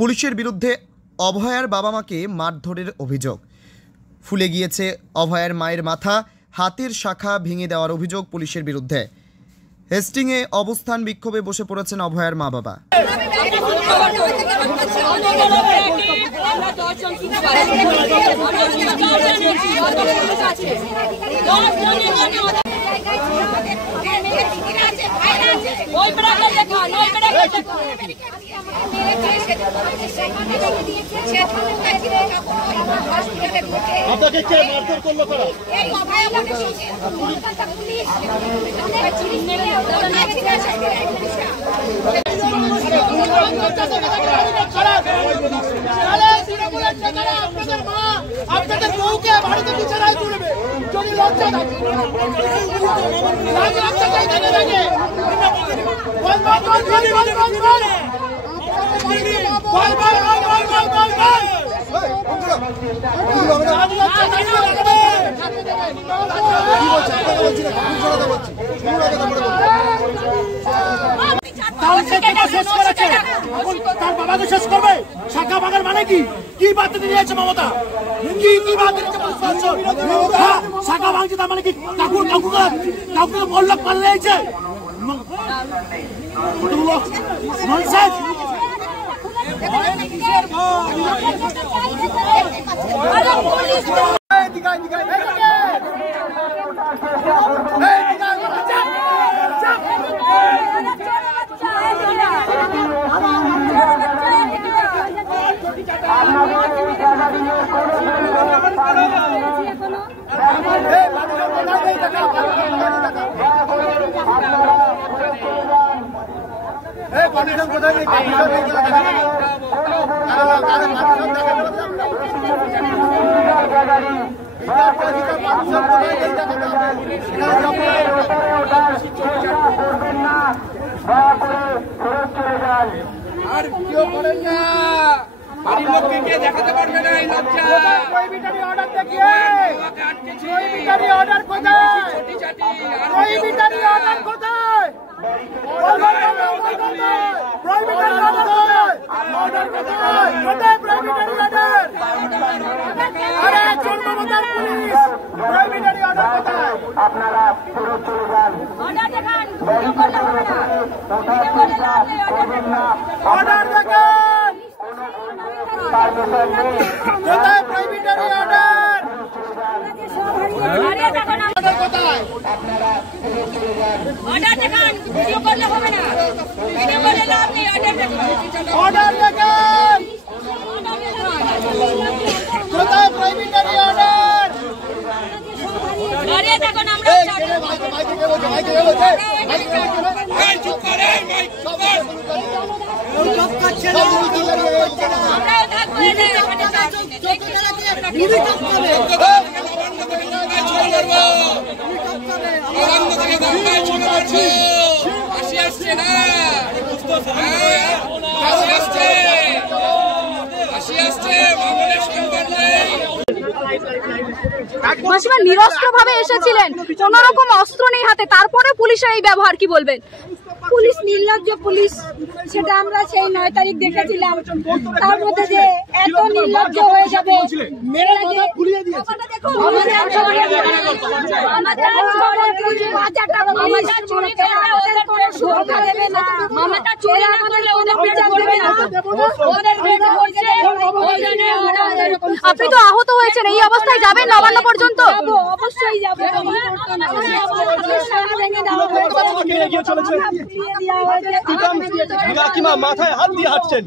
পুলিশের বিরুদ্ধে অভয়ার বাবা মাকে মারধরের অভিযোগ। ফুলে গিয়েছে অভয়ার মায়ের মাথা, হাতের শাখা ভেঙে দেওয়ার অভিযোগ পুলিশের বিরুদ্ধে। হেস্টিংয়ে অবস্থান বিক্ষোভে বসে পড়েছেন অভয়ার মা বাবা। আপনাকে কে মারধর করলো? আপনাদের বউকে ভারতের বিচারায় তুলবে যদি লজ্জা থাকে। তার বাবাকে শেষ করবে। শাখা ভাঙার মানে কি? কি বার্তা দিয়েছে মমতা? কি বার্তা দিয়েছে? শাখা ভাঙছে তার মানে কি? কাউকে মল্লক পাল্লে দিয়েছে। আর কেউ করেন না, বাড়ির লোককে কে দেখাতে পারবে না এই লজ্জা। প্রহিবিটারি অর্ডার দেখিয়ে প্রহিবিটারি অর্ডার কোথায়? প্রহিবিটারি অর্ডার কোথায়? প্রহিবিটারি অর্ডার কোথায়? অর্ডার কোথায়? কোথায় প্রহিবিটারি অর্ডার? আরে জন্মদার পুলিশ প্রহিবিটারি অর্ডার কোথায়? আপনারা ফেরত চলে যান। অর্ডার দেখান, ভিডিও করলে হবে না, ভিডিও করলে হবে না। অর্ডার দেখান, কোথায় প্রহিবিটারি অর্ডার? অর্ডার দেখান, কোথায়? অর্ডার দেখান, ভিডিও করলে হবে না, ভিডিও করলে লাভ নেই। অর্ডার দেখান, অর্ডার দেখান, কোথায় প্রহিবিটারি অর্ডার? আরে দেখুন আমরা মাসিমা নিরস্ত্র ভাবে এসেছিলেন, কোন রকম অস্ত্র নেই হাতে, তারপরে পুলিশের এই ব্যবহার, কি বলবেন? পুলিশ নির্লজ্জ পুলিশ, সেটা আমরা সেই 9 তারিখ দেখেছিলাম। তার মধ্যে যে এত নির্লজ্জ হয়ে যাবে, আপনি তো আহত হয়েছেন, এই অবস্থায় যাবেন নবান্ন পর্যন্ত? অবশ্যই যাবো। মাথায় হাত দিয়ে হাঁটছেন।